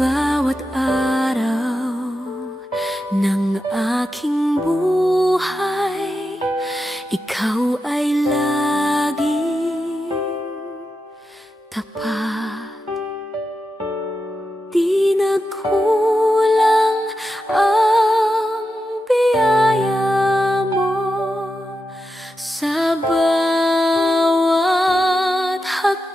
bawat araw ng aking buhay, ikaw ay laging tapat. Di nagkulang ang biyaya mo sa bawat hakbang.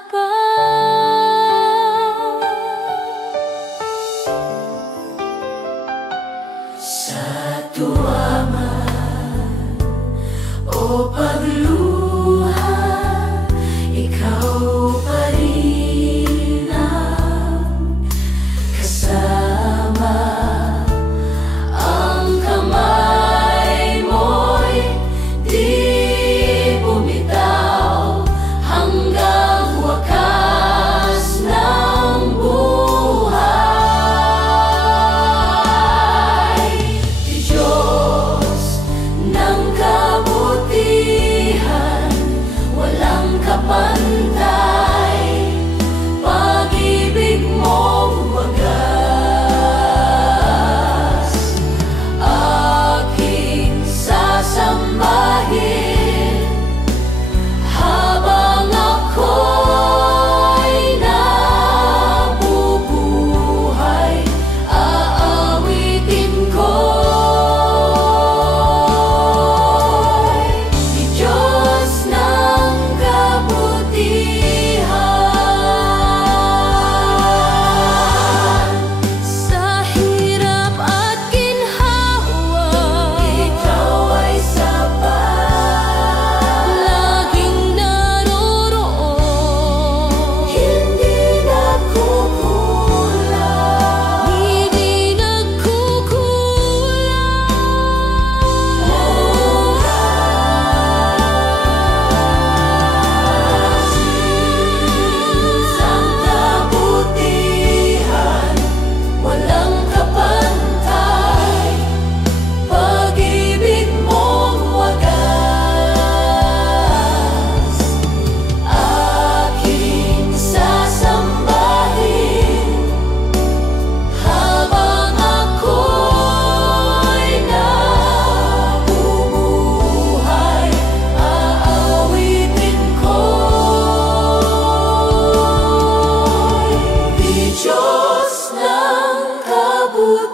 Sa tuwa man o pagluha, ikaw pa rin ang kasama. Ang kamay mo'y di bumitaw hanggang wakas ng buhay. Di Diyos ng kabutihan, walang kapantay, pag-ibig mong wagas. Aking sasambahin habang ako'y nabubuhay, aawitin ko'y di Diyos ng kabutihan. Sa hirap at ginhawa, ikaw ay sapat. Laging naroroon, hindi nagkukulang, hindi nagkukulang. Ang kabutihan, walang kapantay, pag-ibig mong wagas. Aking sasambahin habang ako'y nabubuhay, aawitin ko'y di Diyos ng kabutihan.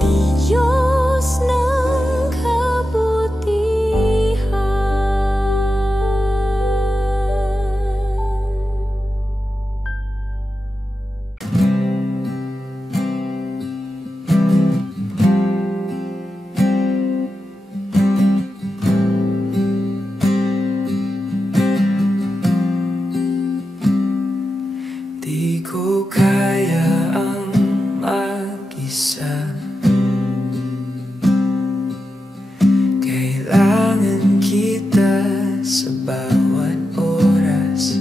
Di Diyos ng kabutihan. Di ko kaya ang mag-isa, kailangan kita sa bawat oras.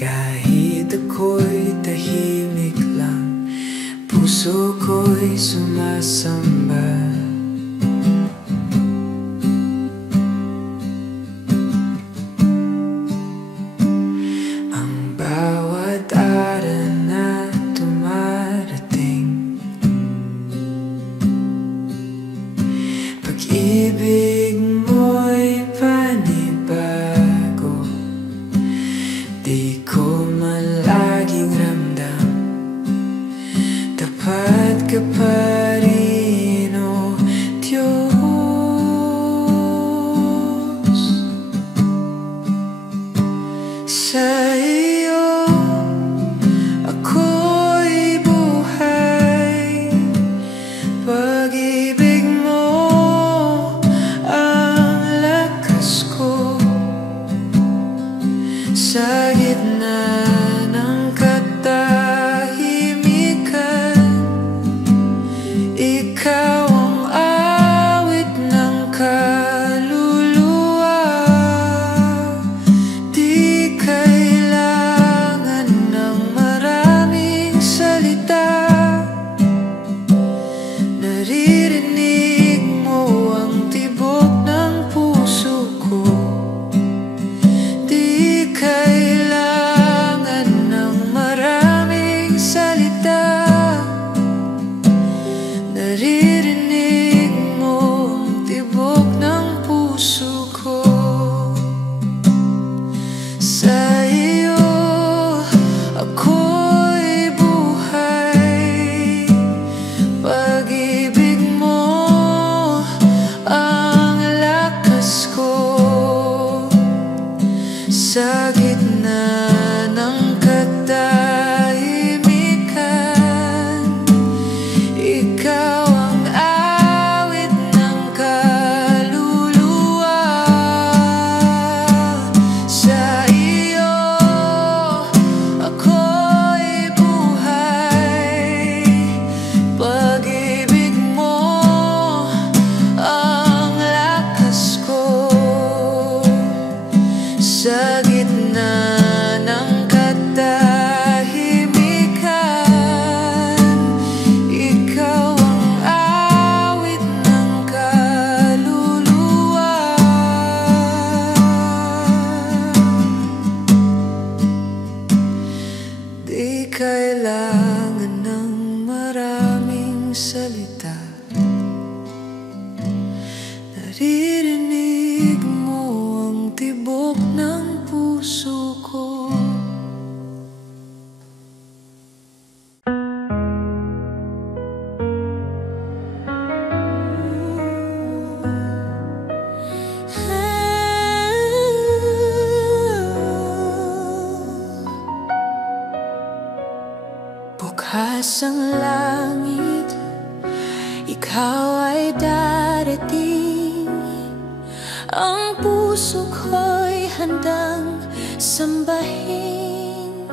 Kahit ako'y tahimik lang, puso ko'y sumasamba. Ang bawat araw na dumarating, pag-ibig mo'y panibago. Di ko man laging ramdam, tapat ka pa rin, o Diyos. Sa iyo ako'y buhay, pag-ibig mo ang lakas ko. Sa gitna ng katahimikan, ikaw ang awit ng kaluluwa. Di kailangan ng maraming salita, naririnig gitna ng katahimikan, ikaw ang awit ng kaluluwa. Sa iyo ako'y buhay, pag-ibig mo ang lakas ko. Sa gitna ng katahimikan, ikaw ang awit ng kaluluwa. Di kailangan ng maraming salita, naririnig mo ang tibok ng puso ko. Bukas ang langit, ikaw ay darating. Ang puso ko'y handang sambahin.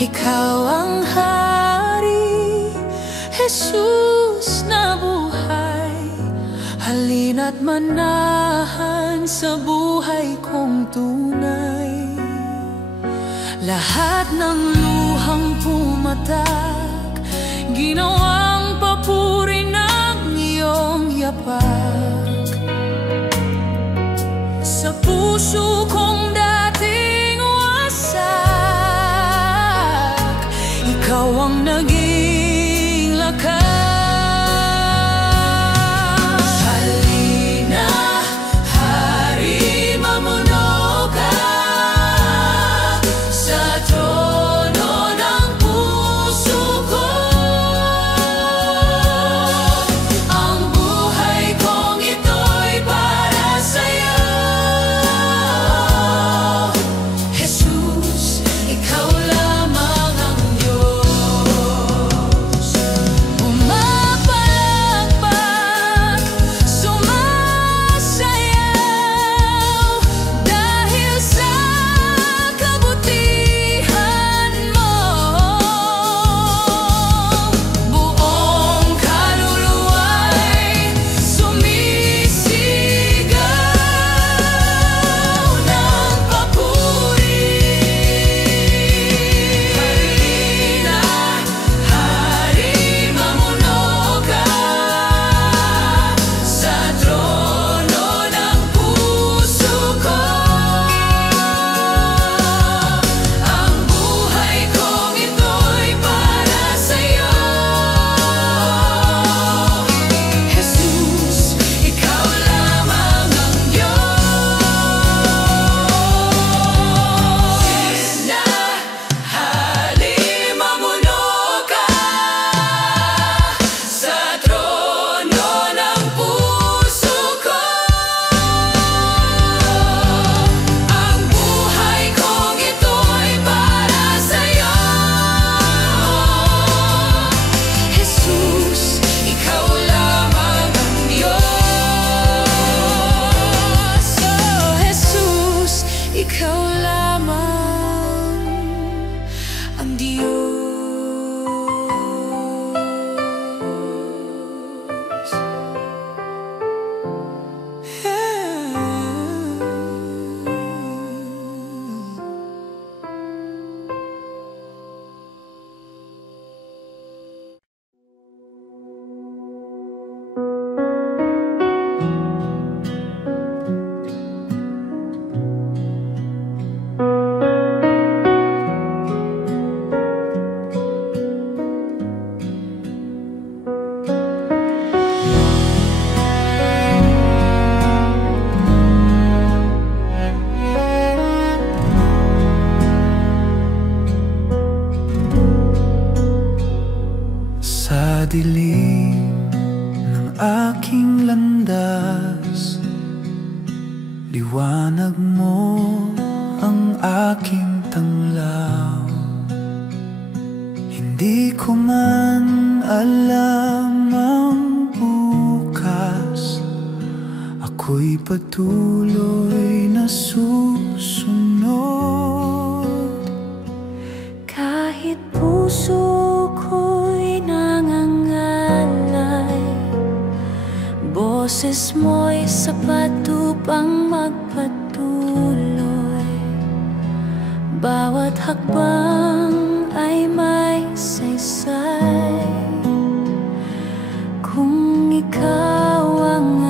Ikaw ang hari, Jesus na buhay. Halina't manahan sa buhay kong tunay. Lahat ng luhang pumatak, ginawang papuri ng iyong yapak. Sa puso kong dating wasak, ikaw ang naging lakas. Halina, Hari, mamuno ka sa trono ng puso ko. Ang buhay kong ito'y para sa'yo, Jesus, ikaw lamang ang Diyos. Pumapalakpak, sumasayaw, dahil sa kabutihan mo. Buong kaluluwa'y sumisigaw ng papuri. Halina, Hari, mamuno ka sa trono ng puso ko. Ang buhay kong ito'y para sa'yo, Jesus, ikaw lamang ang Diyos. Na Hari, mamuno ka sa trono ng puso ko. Ang buhay kong ito'y para sa'yo, Jesus, ikaw lamang ang Diyos. Oh, Jesus, ikaw lamang ang Diyos. Sa dilim ng aking landas, liwanag mo ang aking tanglaw. Hindi ko man alam ang bukas, ako'y patuloy na susunod. Kahit puso ko'y nangangalay, boses mo'y sapat upang magpatuloy. Bawat hakbang ay may saysay, kung ikaw ang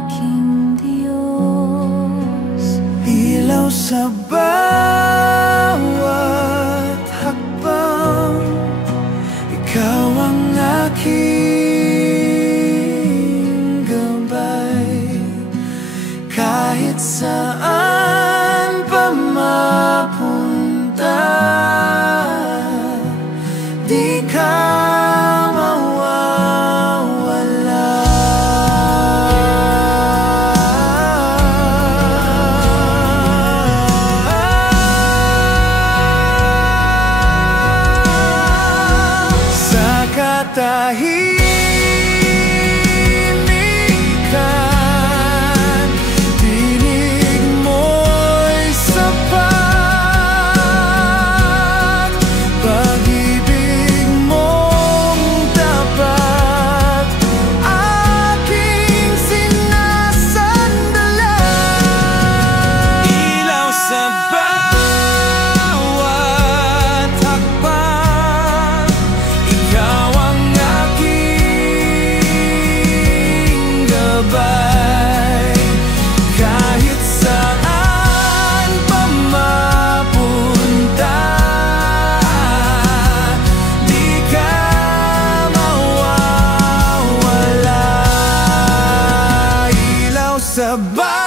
aking Diyos. Ilaw sa bawat hakbang, ikaw ang aking gabay. Kahit saan pa mapunta, di ka mawawala. Sa katahimikan, tinig mo'y sapat. Pag-ibig mong tapat, aking sinasandalan. Ilaw sa bawat hakbang, ikaw ang aking gabay. Kahit saan pa mapunta, di ka mawawala. Ilaw sa bawat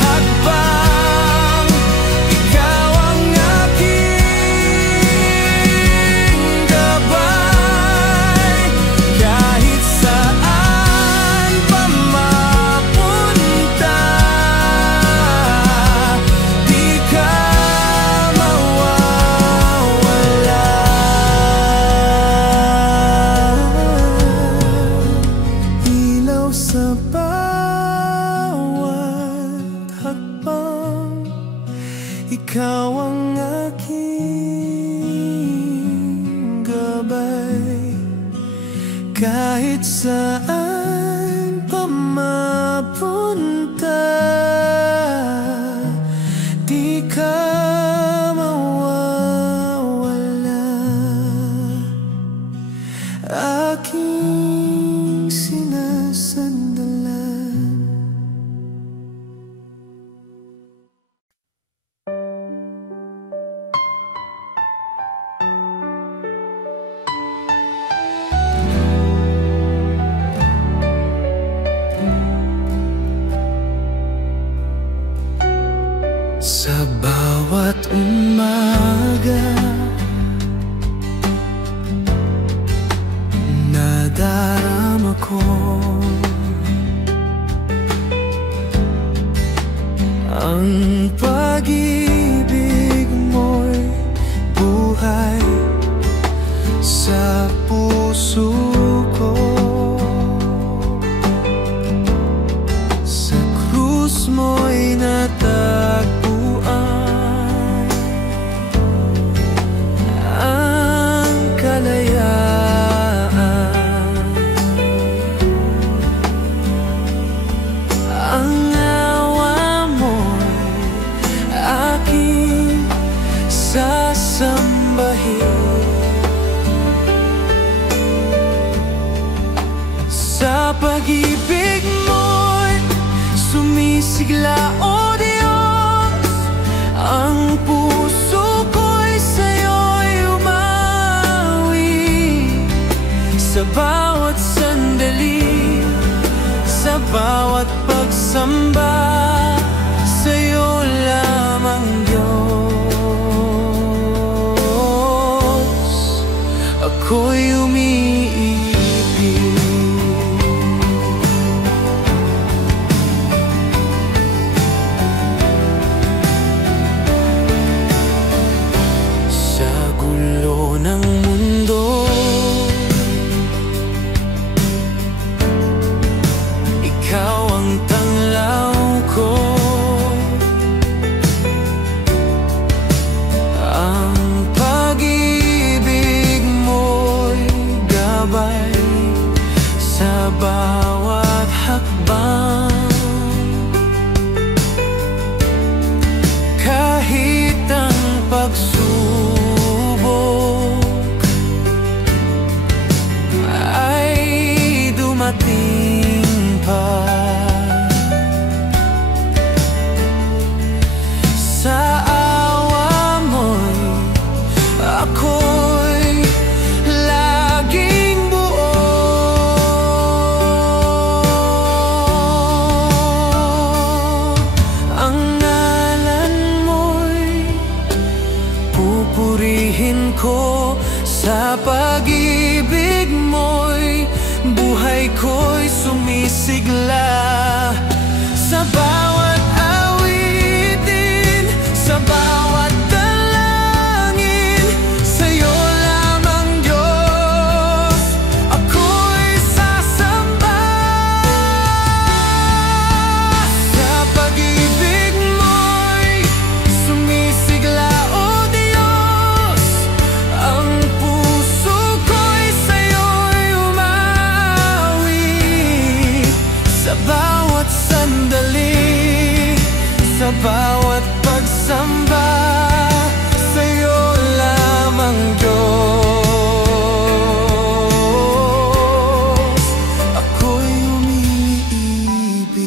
hakbang, ikaw ang aking gabay. Kahit saan pa mapunta, di ka mawawala. Ilaw sa bawat hakbang, ikaw ang aking gabay. Kahit saan pa mapunta, di ka mawawala. Aking sinasandalan. Sa bawat umaga, nadarama ko ang pag-ibig mo'y buhay sa puso ko. Sa krus mo'y natagpuan ang kalayaan. Ang awa mo'y aking sasambahin. Sa pag-ibig mo'y sumisigla, o Diyos. Ang puso ko'y sa'yo'y umawi. Sa bawat sandali, sa bawat pagsamba, sa'yo lamang Diyos ako'y umiibig. Sa pag-ibig mo'y buhay ko'y sumisigla. Sa bawat awitin, sa bawat dalangin, sa'yo lamang Diyos ako'y sasamba. Sa pag-ibig mo'y sumisigla, O Diyos, ang puso ko'y sa'yo'y umawi. Sa bawat sandali, sa bawat pagsamba, sa'yo lamang Diyos ako'y umiibig.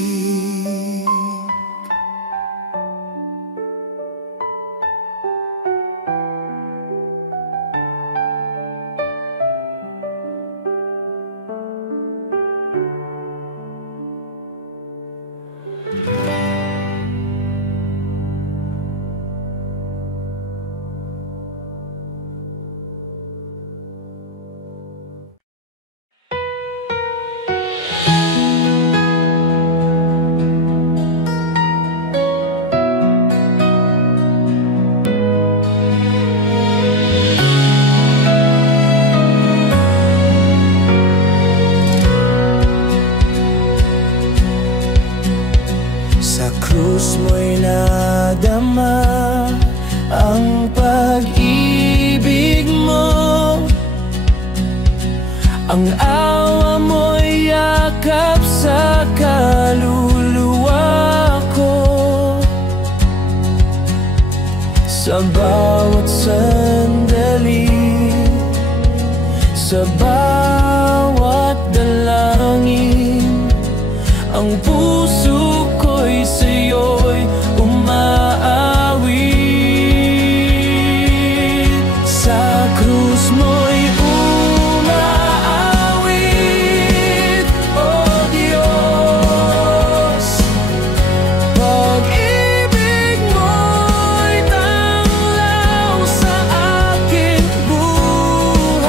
Sa krus mo'y nadama ang pag-ibig mo, ang awa mo'y yakap sa kaluluwa ko. Sa bawat sandali, sa bawat dalangin, ang puso ko'y sa'yo'y umaawit. Sa krus mo'y umaawit, O Diyos. Pag-ibig mo'y tanglaw sa aking buhay.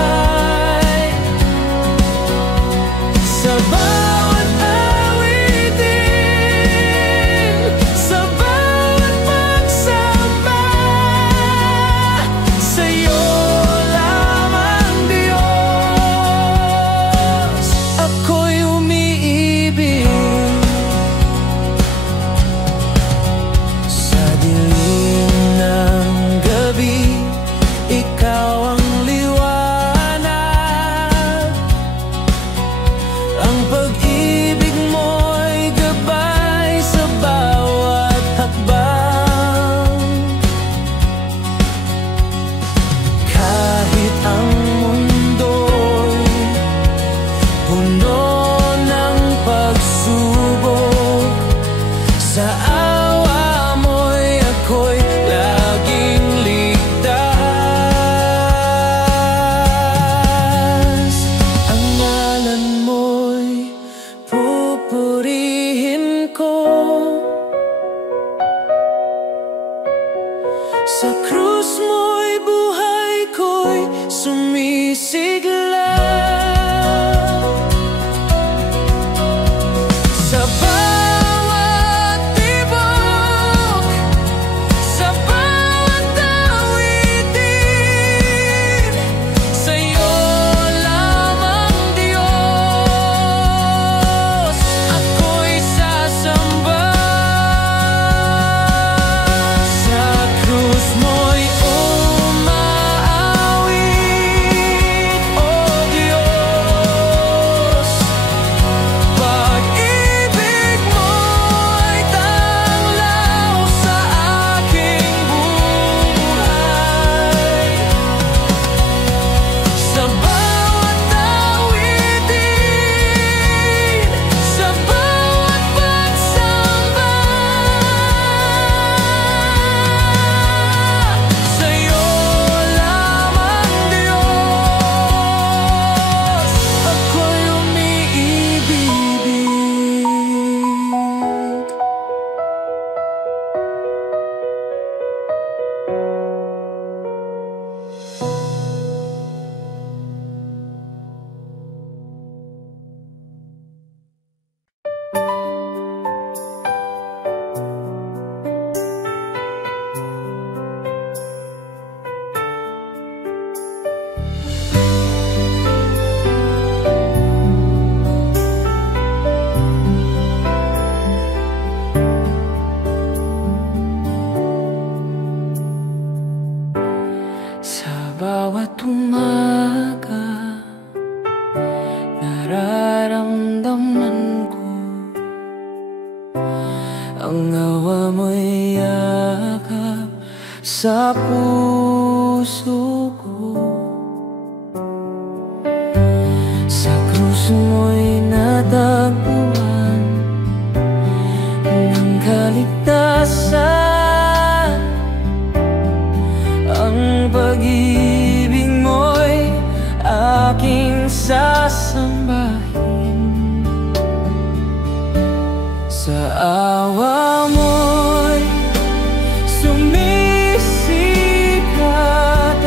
Sa bawat awitin, sa bawat pagsamba, sa'yo lamang Diyos ako'y umiibig. Sa dilim ng gabi, ikaw ang liwanag. Ang pag-ibig mo'y gabay sa bawat hakbang. Kahit ang mundo'y puno ng pagsubok, sa awa mo'y ako'y laging ligtas. Ang ngalan mo'y pupurihin ko. Sa krus mo'y buhay ko'y sumisigla. Sa bawat tibok, sa bawat awitin, sa'yo lamang Diyos ako'y sasamba. Sa krus mo'y umaawit, O umaga, nararamdaman ko ang awa mo'y yakap sa puso ko. Sa krus mo'y natagpuan ng kaligtasan. Ang pag-ibig mo'y aking sasambahin. Sa awa mo'y sumisikat,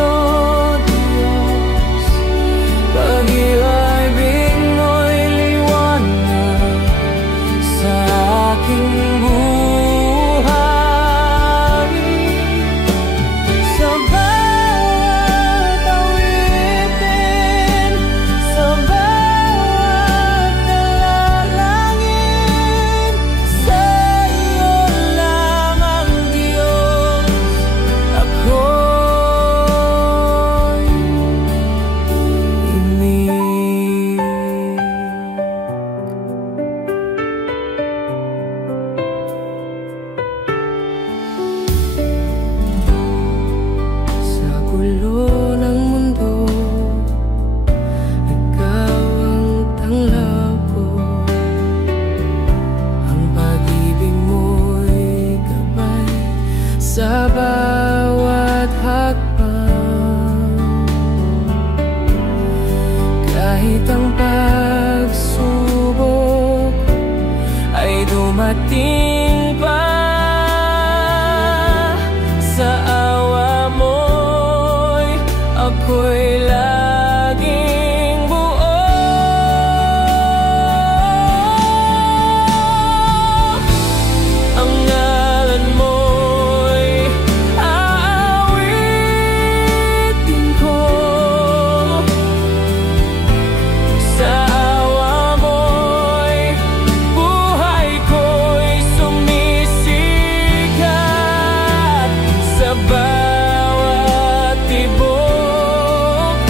O Diyos. Pag-ibig mo'y liwanag sa aking buhay. Sa bawat awitin, sa bawat dalangin, sa iyo lamang, Diyos, ako'y himig. Sa gulo ng mundo, ikaw ang tanglaw ko. Ang pag-ibig mo'y gabay sa bawat hakbang. Kahit ang pagsubok ay dumating pa, sa awa mo'y ako'y laging buo. Ang ngalan mo'y aawitin ko. Sa awa mo'y buhay ko'y sumisikat. Sa bawat tibok,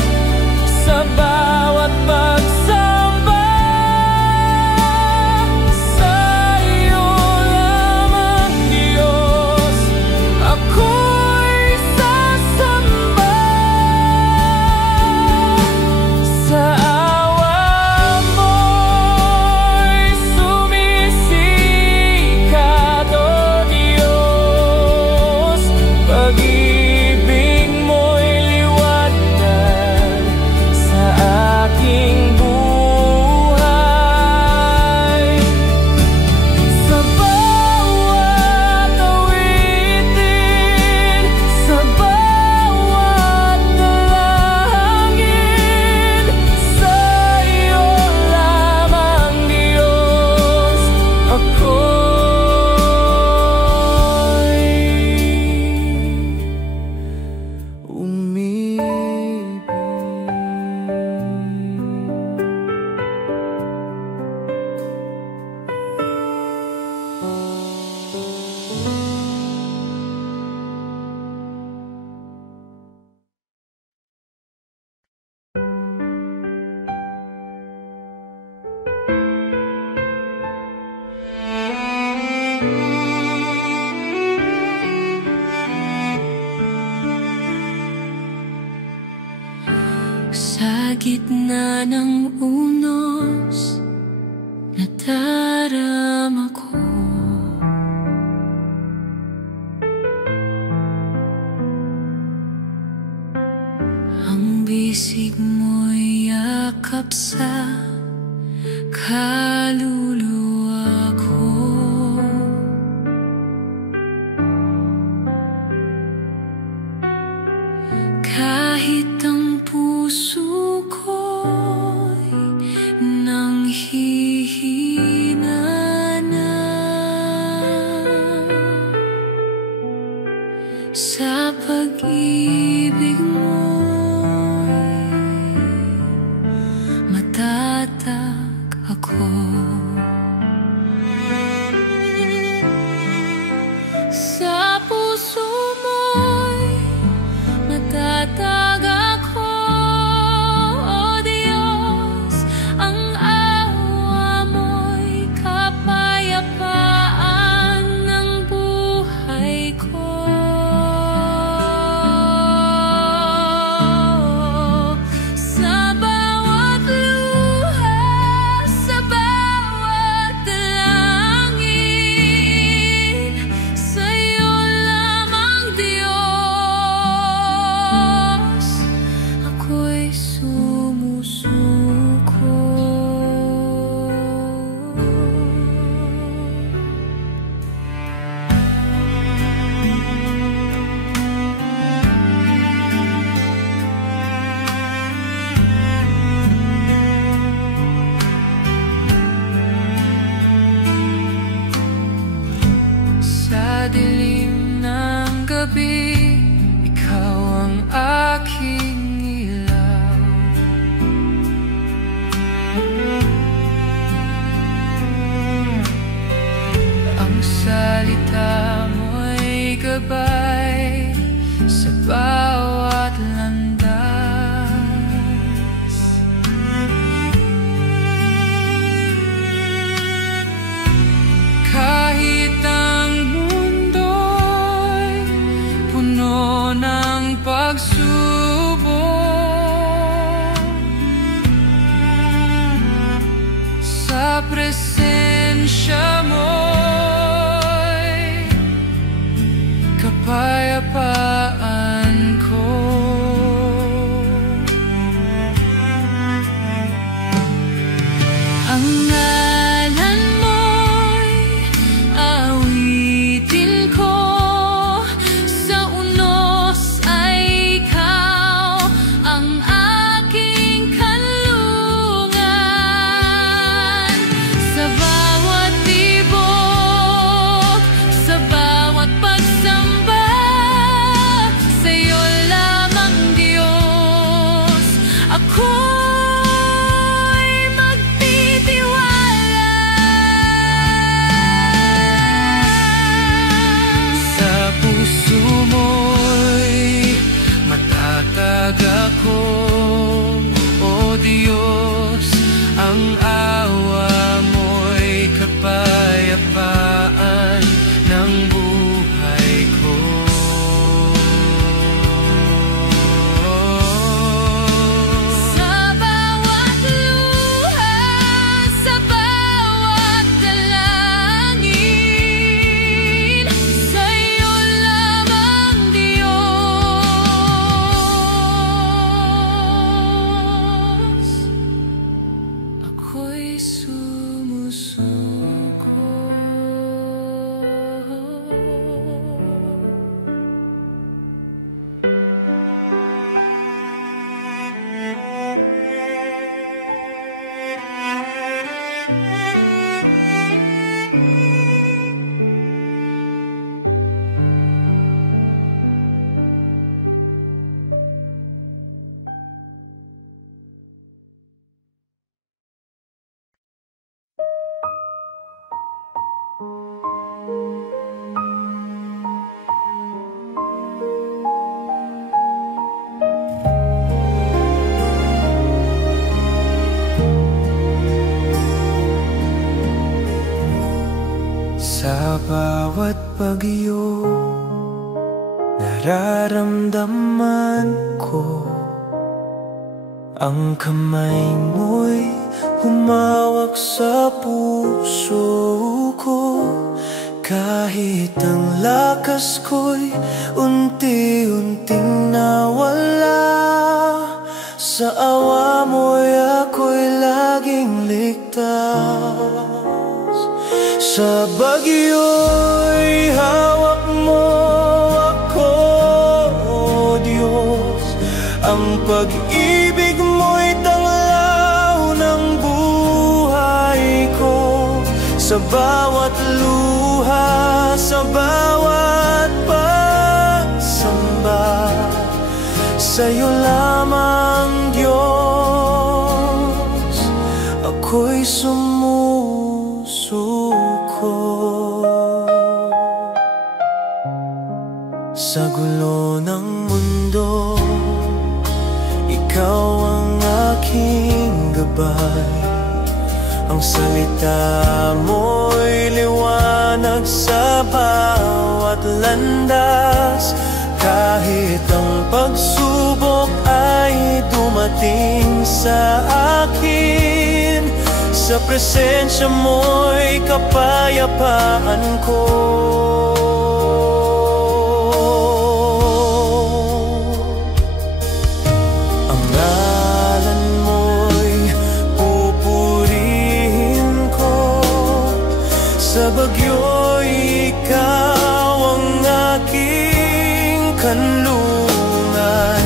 sa bawat pagsamba, sa iyo lamang, Diyos, ako'y sasamba. Sa awa mo'y sumisikat, O Diyos. Pag-ibig mo'y liwanag sa aking buhay. Sa bawat awitin, sa bawat dalangin, sa iyo lamang, Diyos, ako'y umibig. Sa gitna ng unos, nadarama ko ang bisig mo'y yakap sa kaluluwa ko. Kahit ang puso ko'y nanghihina na, sa pag-ibig mo'y matatag ako. Sa puso mo'y matatag ako. gabi, ikaw ang aking ilaw. Ang salita mo'y gabay sa bawat landas. Kahit ang mundo'y puno ng pagsubok, sa presensya mo'y kapayapaan ko. Ang ngalan mo'y awitin ko, sa unos ay ikaw ang aking kanlungan. Sa bawat tibok, sa bawat pagsamba, sa'yo lamang Diyos ako'y magtitiwala. Sa puso mo'y matatag ako, O Diyos, ang awa mo'y kapayapaan ng buhay ko. Sa bawat luha, sa bawat dalangin, sa'yo lamang Diyos ako'y sumusuko. Sa bawat bagyo, nararamdaman ko ang kamay mo'y humawak sa puso ko. Kahit ang lakas ko'y unti-unting nawala, sa awa mo'y ako'y laging ligtas. Sa bagyo'y hawak mo ako, O Diyos. Ang pag-ibig mo'y tanglaw ng buhay ko. Sa bawat luha, sa bawat pagsamba, sa'yo lamang Diyos ako'y sumusuko. Sa gulo ng mundo, ikaw ang aking gabay. Ang salita mo'y liwanag sa bawat landas. Kahit ang pagsubok ay dumating sa akin, sa presensya mo'y kapayapaan ko. Ang ngalan mo'y pupurihin ko, sa bagyo'y ikaw ang aking kanlungan.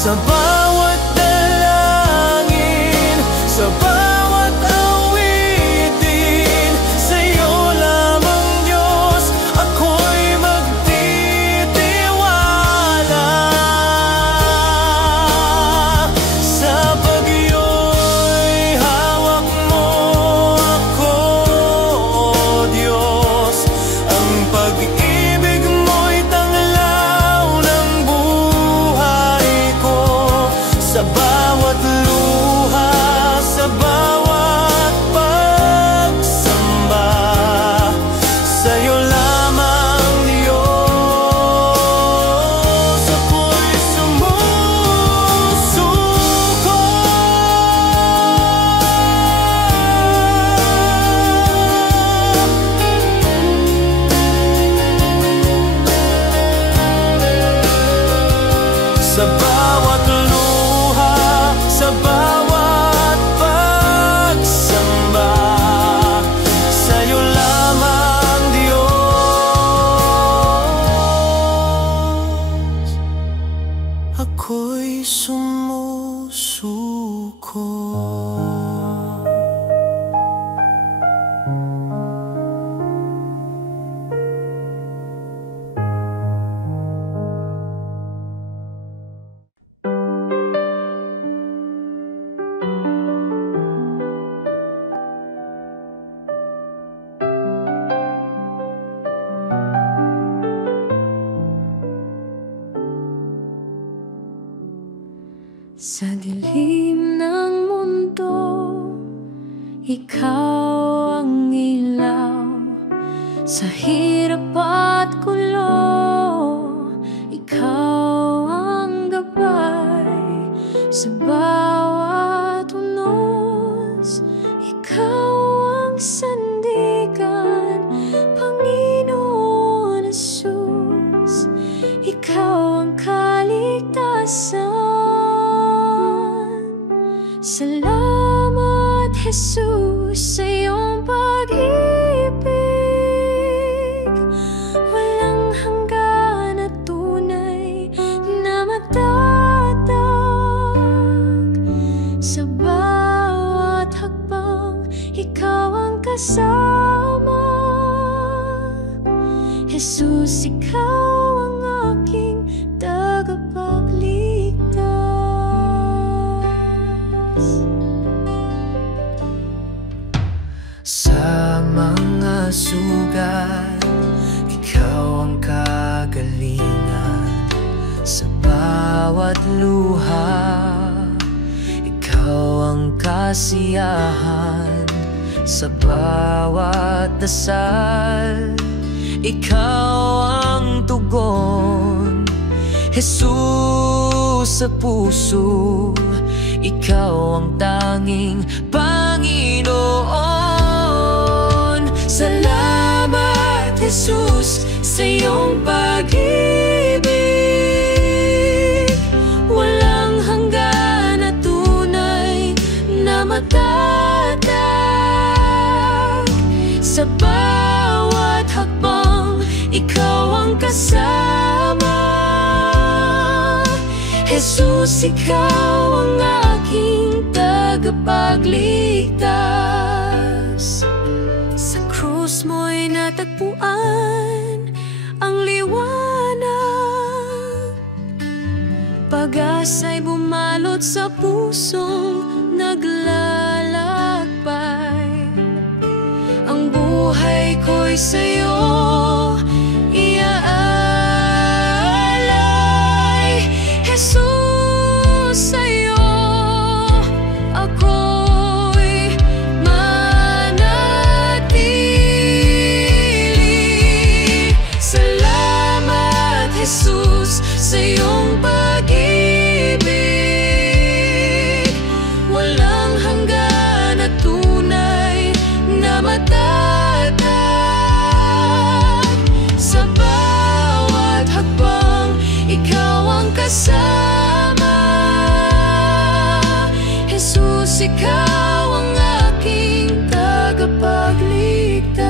Sa bawat dalangin, sa bawat awitin, sa'yo lamang Diyos ako'y magtitiwala. sumusuko. Sa dilim ng mundo, ikaw ang ilaw. Sa hirap at gulo, ikaw ang gabay. Sa bawat unos, ikaw ang sandigan. Panginoon Jesus, ikaw ang kaligtasan. Salamat, Jesus, sa iyong pag-ibig. Walang hanggan at tunay na matatag. Sa bawat hakbang, ikaw ang kasama. Jesus, ikaw ang aking tagapagligtas. Sa mga sugat, ikaw ang kagalingan. Sa bawat luha, ikaw ang kasiyahan. Sa bawat dasal, ikaw ang tugon. Jesus, sa puso, ikaw ang tanging Panginoon. Salamat, Jesus, sa iyong pag-ibig. Walang hanggan at tunay na matatag. Sa bawat hakbang, ikaw ang kasama. Jesus, ikaw ang aking tagapagligtas. Sa krus mo'y natagpuan ang liwanag. Pag-asa'y bumalot sa pusong naglalakbay. Ang buhay ko'y sa'yo iaalay. Jesus, sa'yo ako'y manatili. Salamat, Jesus, sa iyong pag-ibig. Walang hanggan at tunay na matatag. Sa bawat hakbang, ikaw ang kasama. Jesus, ikaw ang aking tagapagligtas.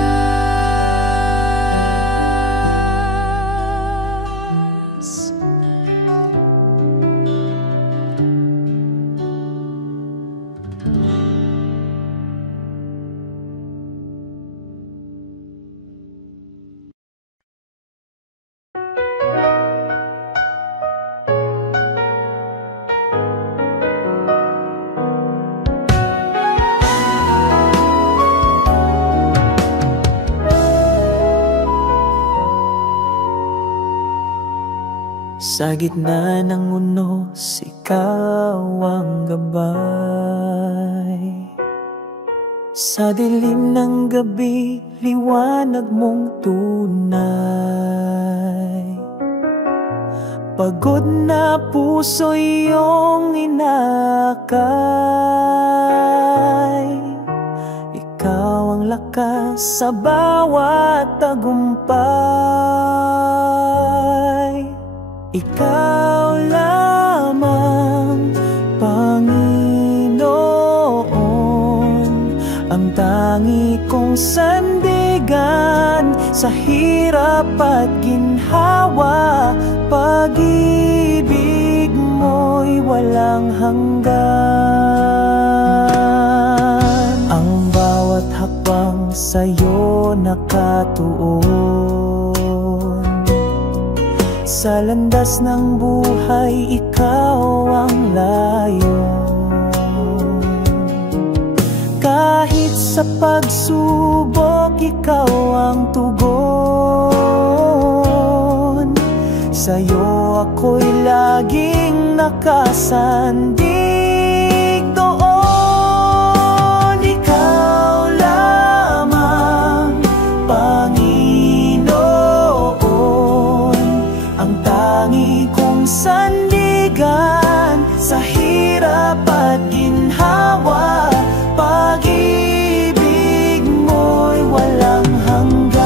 Sa gitna ng unos, ikaw ang gabay. Sa dilim ng gabi, liwanag mong tunay. Pagod na puso iyong inakay. Ikaw ang lakas sa bawat tagumpay. Ikaw lamang, Panginoon, ang tangi kong sandigan sa hirap at ginhawa. Pag-ibig mo'y hanggan. Ang bawat hakbang sa'yo nakatuon. Sa landas ng buhay, ikaw ang layon. Kahit sa pagsubok, ikaw ang tugon. Sa'yo ako'y laging nakasandig doon. Ikaw lamang, Panginoon, ang tangi kong sandigan sa hirap at ginhawa. Pag-ibig mo'y walang hanggan.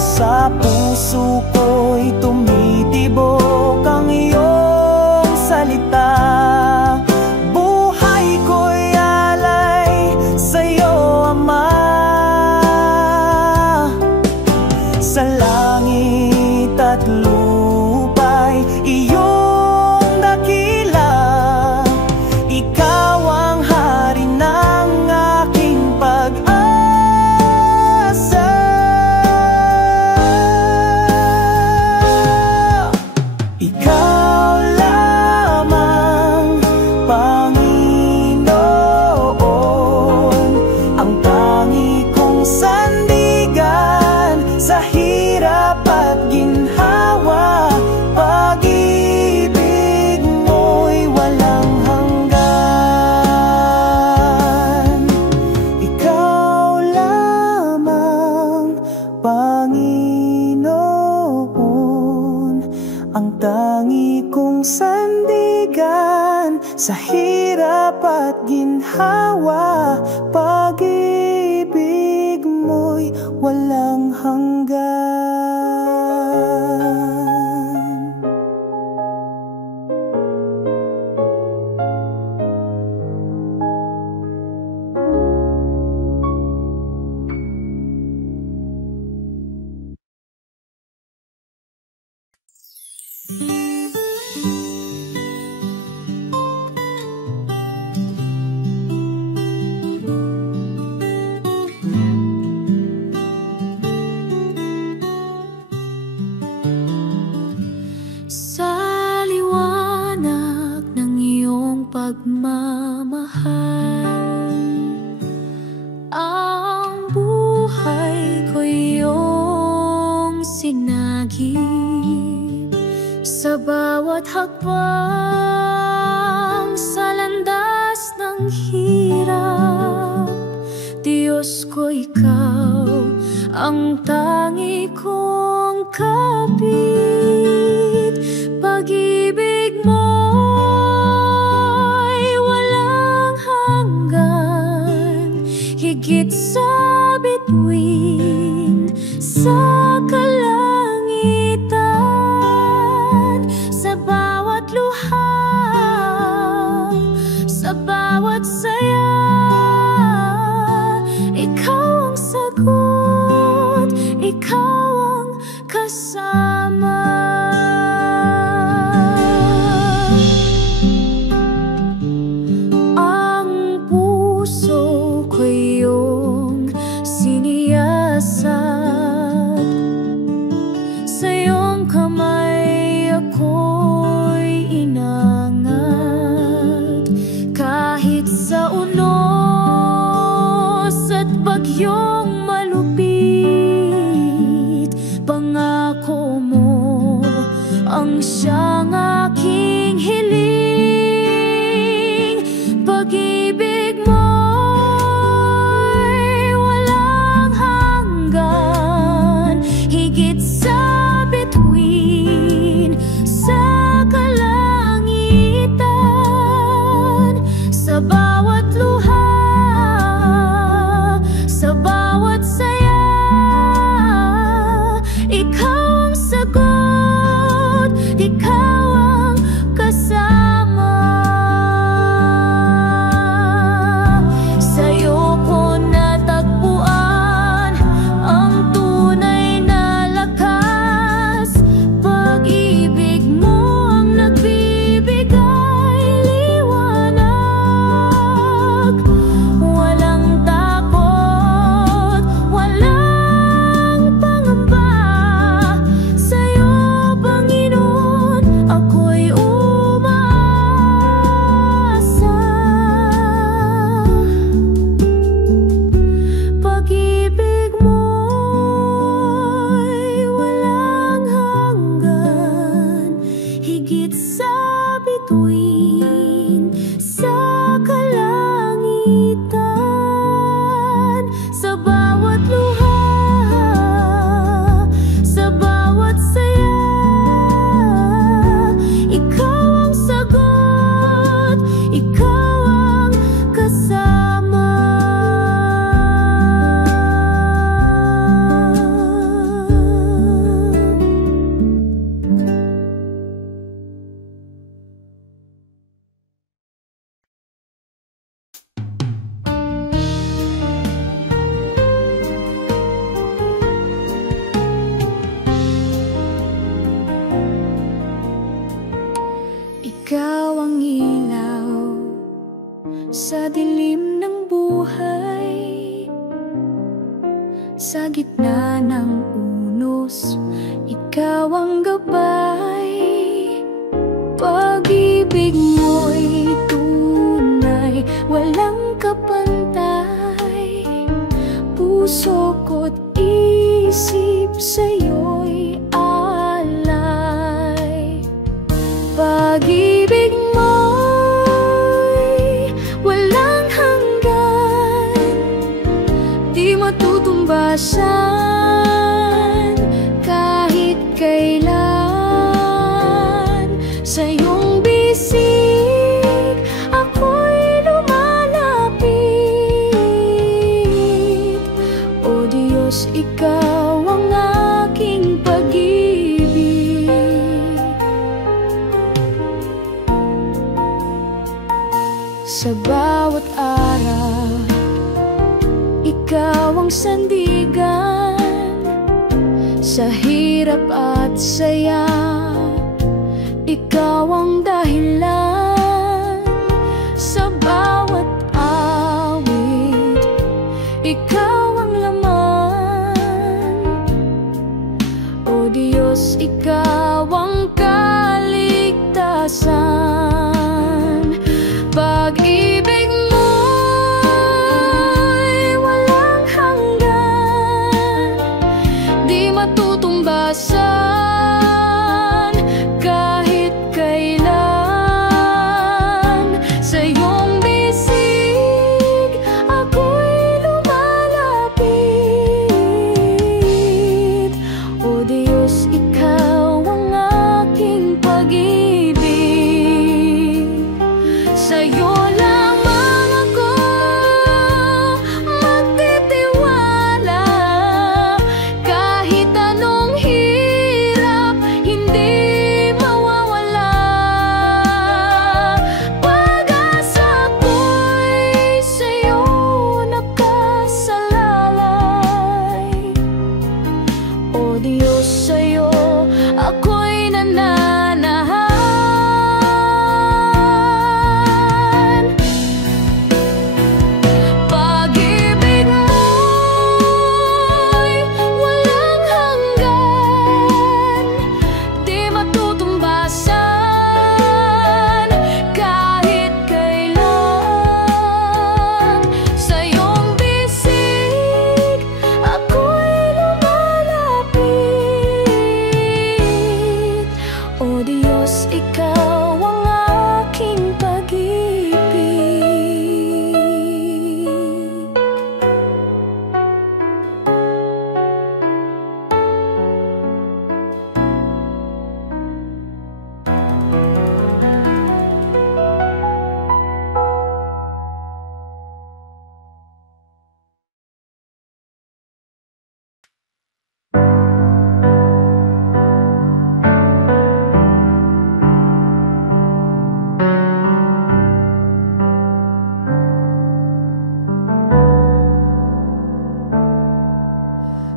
Sa puso ko'y tumitibok ang iyong salita. Buhay ko'y alay sa'yo, Ama. Sa langit at lupa'y iyong dakila. Ikaw ang hari ng aking pag-asa. Ikaw lamang, Panginoon, ang tangi kong sandigan sa hirap at ginhawa. Pag-ibig mo'y walang hanggan. Ikaw lamang, Panginoon, ang tangi kong sandigan sa hirap at ginhawa. Pag-ibig mo'y walang hanggan. Sa liwanag ng iyong pagmamahal, ang buhay ko iyong sinagip. Sa bawat hakbang sa landas ng hirap, Diyos ko, ikaw ang tangi kong kapit. Pag-ibig mo'y walang hanggan, higit sa bituin sa kalangitan. Sa bawat luha, sa bawat saya, ikaw ang sagot, ikaw ang kasama. Ang puso ko iyong siniyasat, sa iyong kamay ako'y inangat. Kahit sa unos at bagyong malupit, pangako mo ang siyang aking hiling. Pag-ibig mo'y walang hanggan, higit sa bituin sa kalangitan. Sa bawat luha, sa bawat saya, ikaw ang sagot, ikaw ang kasama. ikaw ang gabay. Pag-ibig mo'y tunay, walang kapantay. Puso ko't isip sa'yo'y alay. Pag-ibig mo'y walang hanggan, di matutumbasan kahit kailan. Sa iyong bisig ako'y lumalapit. O Diyos, ikaw ang aking pag-ibig. Sa bawat araw, ikaw ang sandigan. Sa hirap at saya, ikaw ang dahilan. Sa bawat awit, ikaw ang laman. O Diyos, ikaw ang kaligtasan. Pag-ibig mo'y walang hanggan, di matutumbasan kahit kailan. Sa iyong bisig ako'y lumalapit. O Diyos, ikaw ang aking pag-ibig. Sa'yo lamang ako magtitiwala. Kahit anong hirap, hindi mawawala. Pag-asa ko'y sa'yo nakasalalay. O Diyos, sa'yo ako'y nananahan. Pag-ibig mo'y walang hanggan, di matutumbasan kahit kailan. Sa iyong bisig ako'y lumalapit. O Diyos, ikaw ang aking pag-ibig.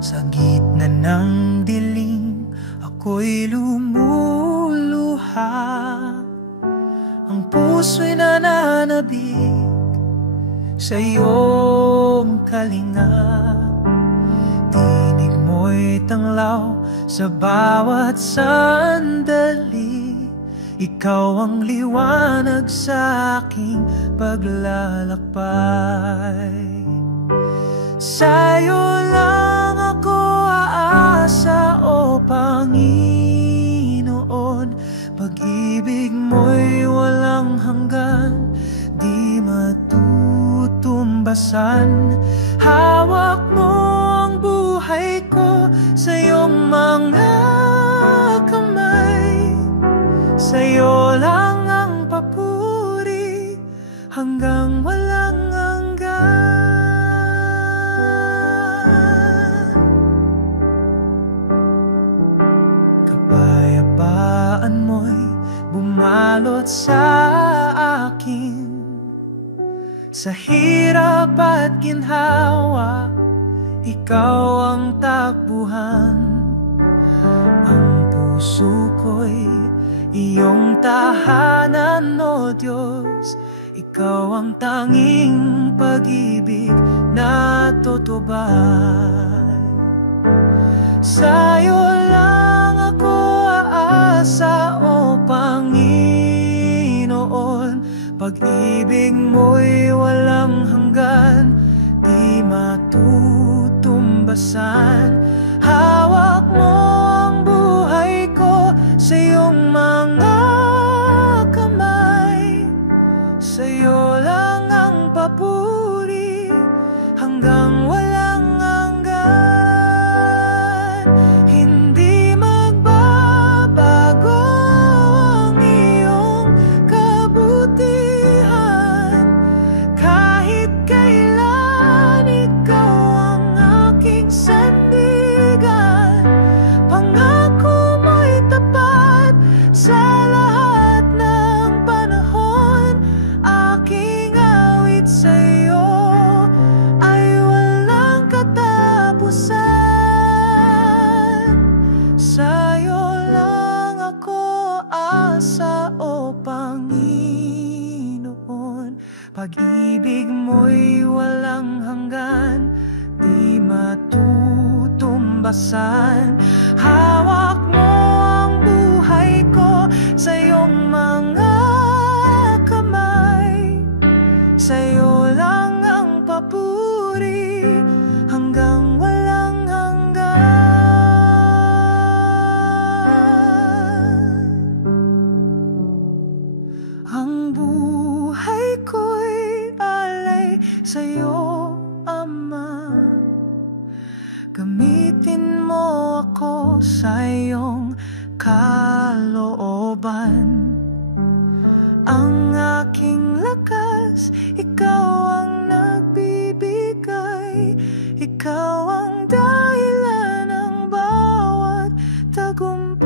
Sa gitna ng dilim, ako'y lumuluha. Ang puso'y nananabik sa iyong kalinga. Tinig mo'y tanglaw sa bawat sandali. Ikaw ang liwanag sa aking paglalakbay. Sa'yo lang ako aasa, o Panginoon. Pag-ibig mo'y walang hanggan, di matutumbasan. Hawak mo ang buhay ko sa iyong mga kamay. Sa'yo lang ang papuri hanggang walang hanggan. Kapayapaan mo'y bumalot sa akin. Sa hirap at ginhawa, ikaw ang takbuhan. Ang puso ko'y iyong tahanan, o Diyos. Ikaw ang tanging pag-ibig na tutubay. Sa'yo lang Pag-ibig mo'y walang hanggan, di matutumbasan. Hawak mo ang buhay ko sa iyong mga kamay. Sa'yo lang ang papuri hanggang walang hanggan. Hindi magbabago ang iyong kabutihan. Kahit kailan ikaw ang aking sandigan. Pangako mo'y tapat sa lahat ng panahon. Aking awit sa'yo ay walang katapusan. Sa'yo lang ako asa, o Panginoon. Pag-ibig mo'y walang hanggan, di matutumbasan. Hawak mo ang buhay ko sa iyong mga kamay. Sa'yo lang ang papuri hanggang walang hanggan. Ang buhay ko'y alay sa'yo, Ama. Gamitin mo ako sa iyong kalooban. Ang aking lakas, ikaw ang nagbibigay. Ikaw ang dahilan ng bawat tagumpay.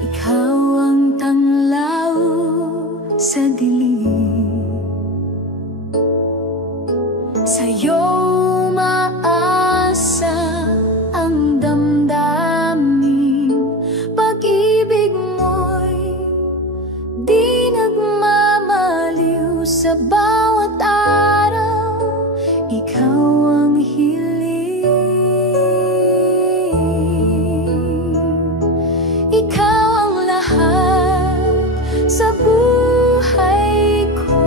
Ikaw ang tanglaw sa dilim. Sa'yo maasa ang damdamin. Pag-ibig mo'y di nagmamaliw sa bawat araw. Ikaw ang hiling. Ikaw ang lahat sa buhay ko.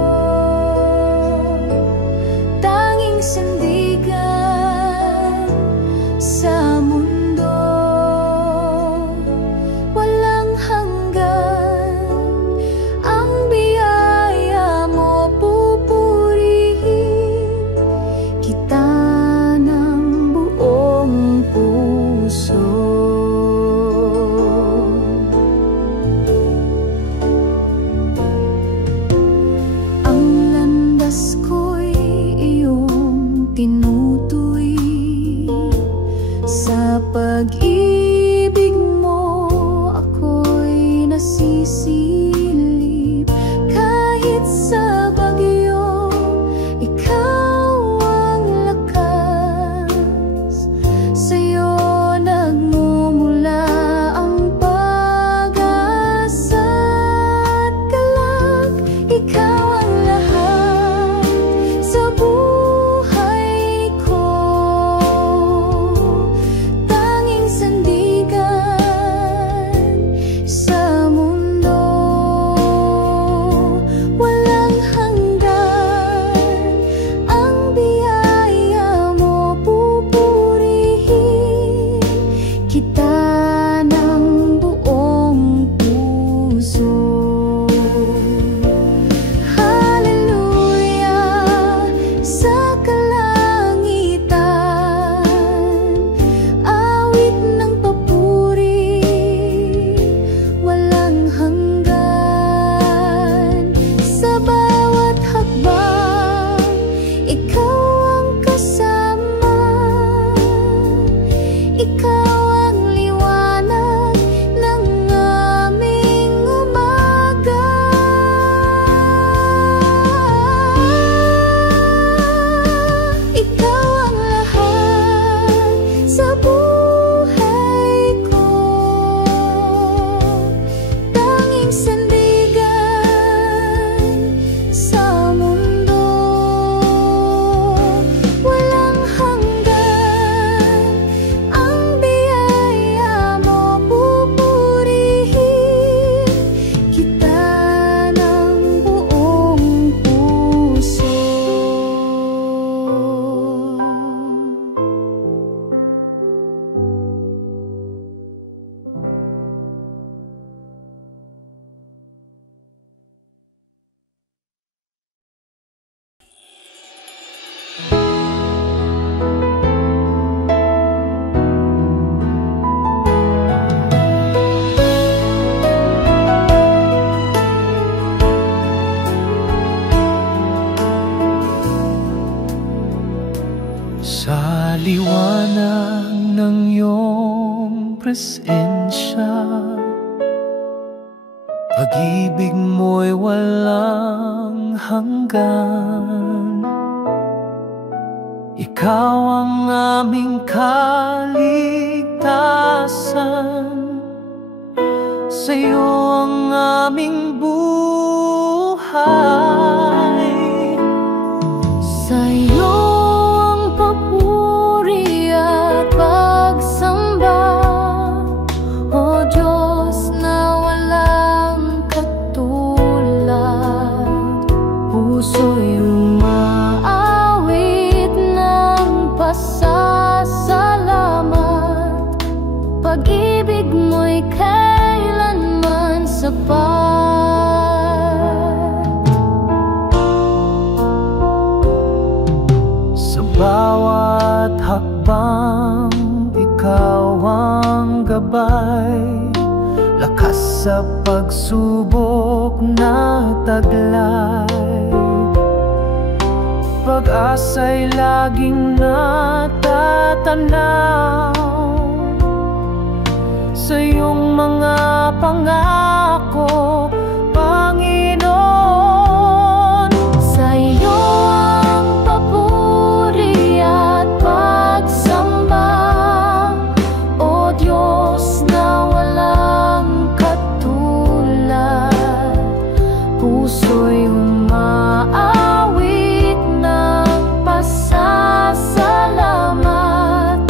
Tanging sandigan sa mundo. Walang hanggan ang biyaya mo, pupurihin kita ng buong puso. Pag-ibig mo'y walang hanggan. Ikaw ang aming kaligtasan, sa'yo ang aming buhay. Sa'yo ang papuri at pagsamba, O Diyos na walang katulad. Puso'y umaawit ng pasasalamat. Pag-ibig mo'y kailanman sapat. Bawat hakbang, ikaw ang gabay. Lakas sa pagsubok na taglay. Pag-asa'y laging natatanaw sa iyong mga pangako, Panginoon. Sa iyo ang papuri at pagsamba, O Diyos na walang katulad. Puso'y umaawit ng pasasalamat.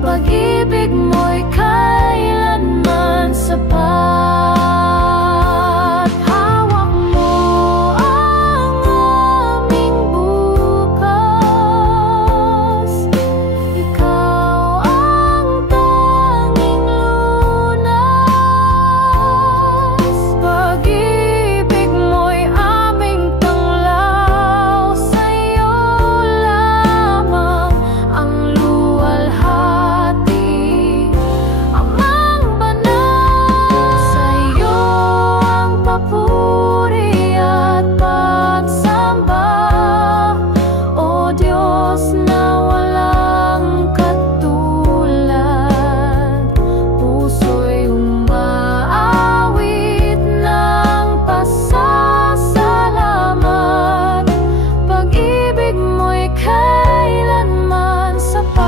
Pag-ibig mo'y kailanman sapat. Hawak mo ang aming bukas. Ikaw ang tanging lunas. Pag-ibig mo'y aming tanglaw. Sa'yo lamang ang luwalhati, Amang banal. Sa'yo ang papuri at pagsamba, O Diyos na walang katulad. Puso'y umaawit ng pasasalamat. Pag-ibig mo'y kailanman sapat.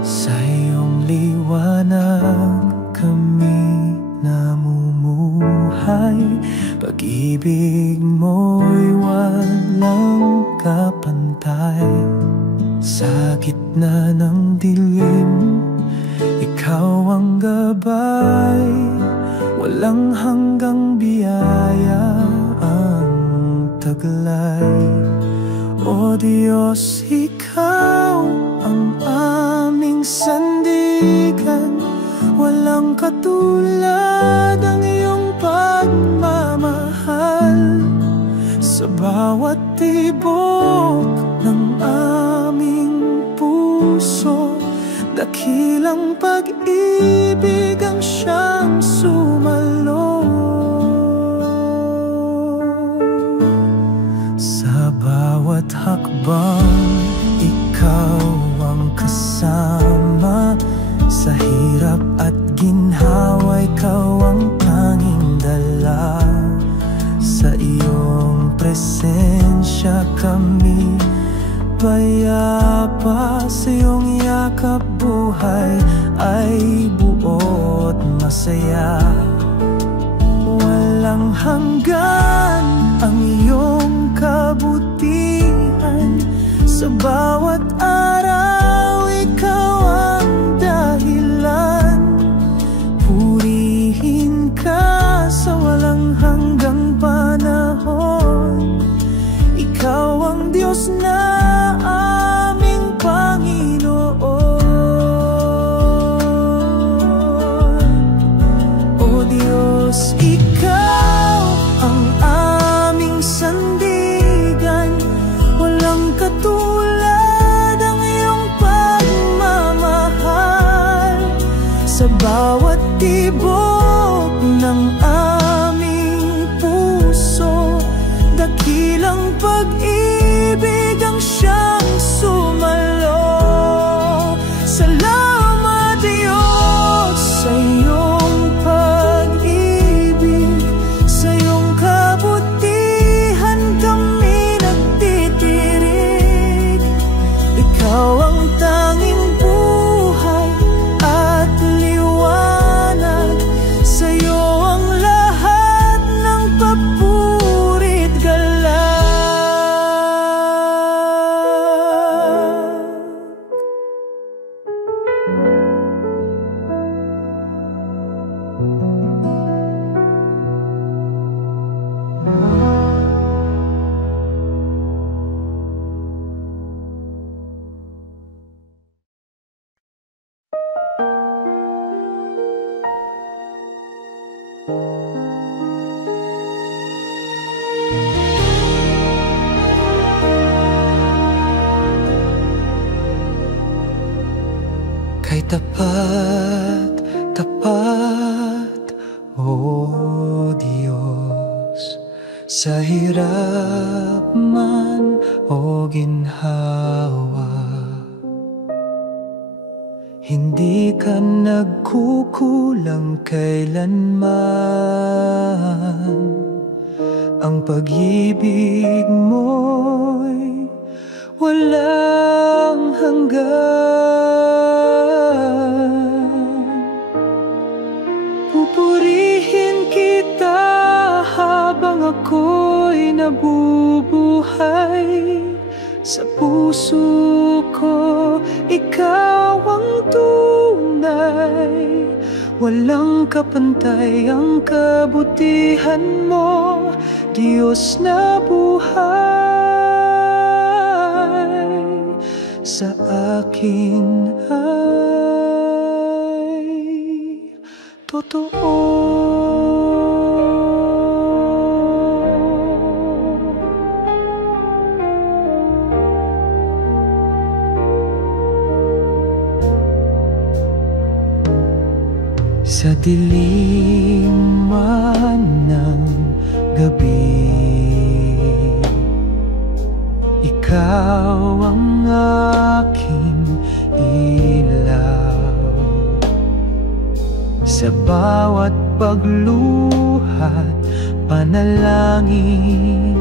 Sa iyong liwanag kami namumuhay. Pag-ibig mo'y walang kapantay. Sa gitna ng dilim, ikaw ang gabay. Walang hanggang biyaya ang taglay. O Diyos, ikaw ang aming sandigan. Walang katulad ang iyong pagmamahal. Sa bawat tibok ng aming puso, dakilang pag-ibig ang siyang sumalo. Sa bawat hakbang, ikaw ang kasama. Sa hirap at ginhawa, ikaw ang tanging dala. Sa iyong presensya kami payapa. Sa iyong yakap buhay ay buot masaya. Walang hanggan ang iyong kabutihan. Sa bawat araw, ikaw ang dahilan. Purihin ka sa walang hanggang panahon. Ikaw ang Diyos na aming Panginoon. O Diyos, ikaw bawat tibok ng aming puso. Dakilang pag-ibig ang siyang sumalo. Salamat Diyos sa iyong pag-ibig, sa iyong kabutihan kami nagtitirik. Ikaw ang tanging buhay at liwanag, sa iyo ang lahat ng papurit galak. Kay tapat, tapat, O Diyos, sa hirap man o ginhawa, hindi ka nagkukulang kailanman. Ang pag-ibig mo'y walang hanggan. Pupurihin kita habang ako'y nabubuhay. Sa puso ko, ikaw ang tunay. Walang kapantay ang kabutihan mo, Diyos na buhay. Sa akin ay totoo. Sa dilim man ng gabi, ikaw ang aking ilaw. Sa bawat pagluhat, panalangin,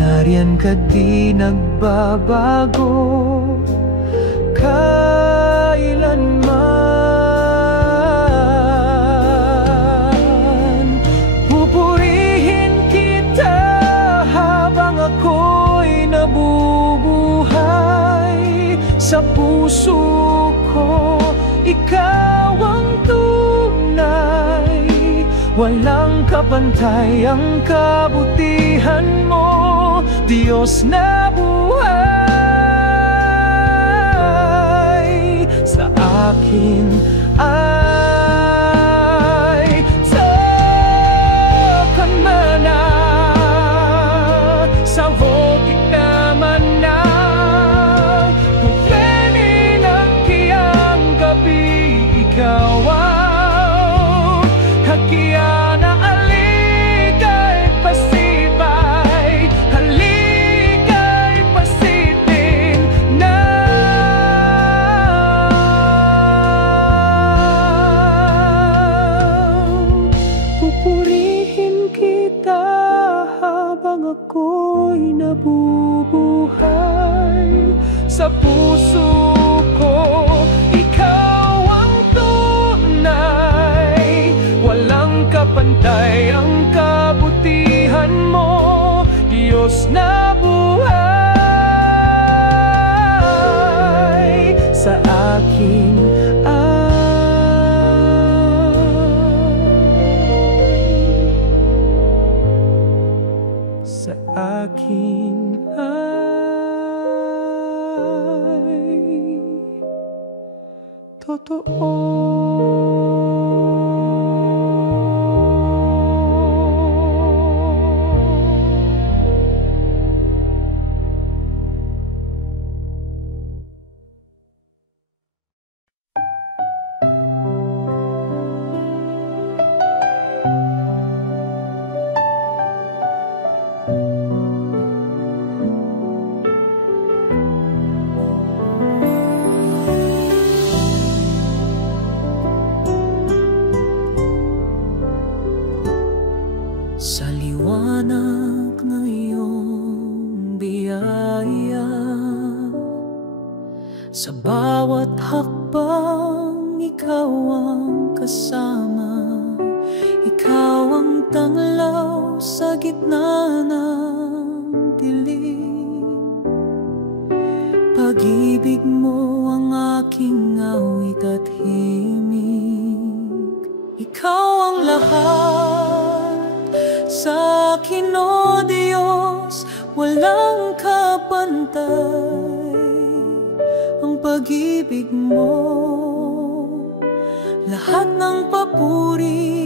nariyan ka di nagbabago kailanman. Sa puso ko, ikaw ang tunay. Walang kapantay ang kabutihan mo, Diyos na buhay. Sa akin ay takamana, sa hokit naman na ikaw ang hakiana, aligay pasipay, haligay pasitin na. Pupurihin kita habang ako'y nabubuhay. Sa puso ko, ikaw ang tunay. Walang kapantay ang kabutihan mo, Diyos na buhay. Sa akin sa akin ay totoo. Sa bawat hakbang, ikaw ang kasama. Ikaw ang tanglaw sa gitna ng dilim. Pag-ibig mo ang aking awit at himig. Ikaw ang lahat sa akin, O Diyos, walang kapantay. Ang pag-ibig mo, lahat ng papuri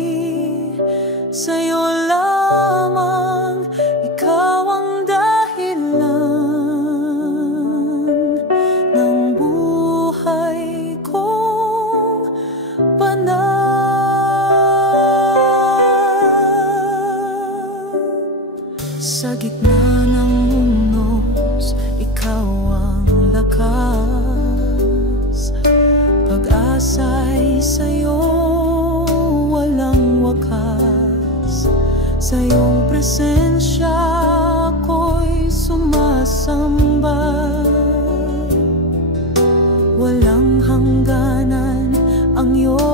sa'yo lamang. Ikaw ang dahilan ng buhay kong panahon. Sa gitna ng unos, ikaw ang lakas. Pag-asa'y sa'yo walang wakas. Sa iyong presensya ako'y sumasamba. Walang hangganan ang iyong